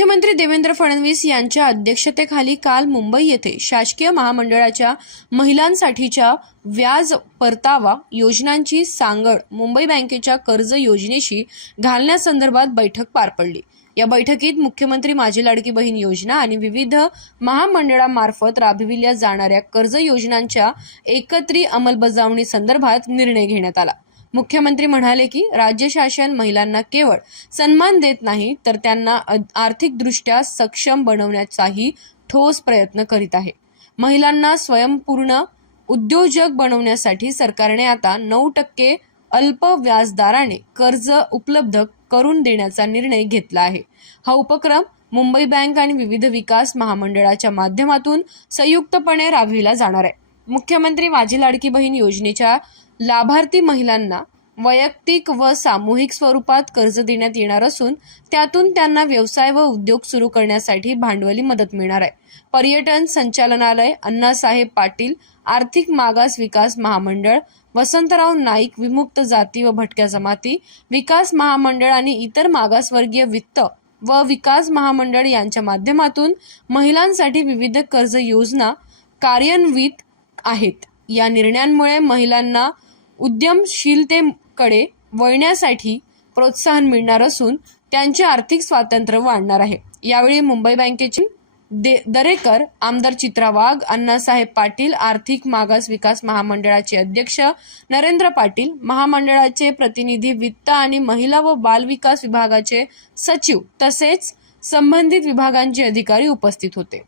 मुख्यमंत्री देवेंद्र फडणवीस यांच्या अध्यक्षतेखाली काल मुंबई येथे शासकीय महामंडळाच्या महिलांसाठीच्या व्याज परतावा योजनांची सांगड मुंबई बँकेच्या कर्ज योजनेशी घालण्यासंदर्भात बैठक पार पडली. या बैठकीत मुख्यमंत्री माझी लाडकी बहीण योजना आणि विविध महामंडळामार्फत राबविल्या जाणाऱ्या कर्ज योजनांच्या एकत्री अंमलबजावणी संदर्भात निर्णय घेण्यात आला. मुख्यमंत्री म्हणाले की राज्य शासन महिलांना केवळ सन्मान देत नाही तर त्यांना आर्थिकदृष्ट्या सक्षम बनवण्याचाही ठोस प्रयत्न करीत आहे. महिलांना स्वयंपूर्ण उद्योजक बनवण्यासाठी सरकारने आता नऊ टक्के अल्प व्याजदराने कर्ज उपलब्ध करून देण्याचा निर्णय घेतला आहे. हा उपक्रम मुंबई बँक आणि विविध विकास महामंडळाच्या माध्यमातून संयुक्तपणे राबविला जाणार आहे. मुख्यमंत्री माझी लाडकी बहीण योजनेच्या लाभार्थी महिलांना वैयक्तिक व सामूहिक स्वरूपात कर्ज देण्यात येणार असून त्यातून त्यांना व्यवसाय व उद्योग सुरू करण्यासाठी भांडवली मदत मिळणार आहे. पर्यटन संचालनालय अण्णासाहेब पाटील आर्थिक मागास विकास महामंडळ वसंतराव नाईक विमुक्त जाती व भटक्या जमाती विकास महामंडळ आणि इतर मागासवर्गीय वित्त व विकास महामंडळ यांच्या माध्यमातून महिलांसाठी विविध कर्ज योजना कार्यान्वित आहेत. या निर्णयांमुळे महिलांना उद्यमशीलतेकडे वळण्यासाठी प्रोत्साहन मिळणार असून त्यांचे आर्थिक स्वातंत्र्य वाढणार आहे. यावेळी मुंबई बँकेची दे दरेकर आमदार चित्रा वाघ अण्णासाहेब पाटील आर्थिक मागास विकास महामंडळाचे अध्यक्ष नरेंद्र पाटील महामंडळाचे प्रतिनिधी वित्त आणि महिला व बाल विकास विभागाचे सचिव तसेच संबंधित विभागांचे अधिकारी उपस्थित होते.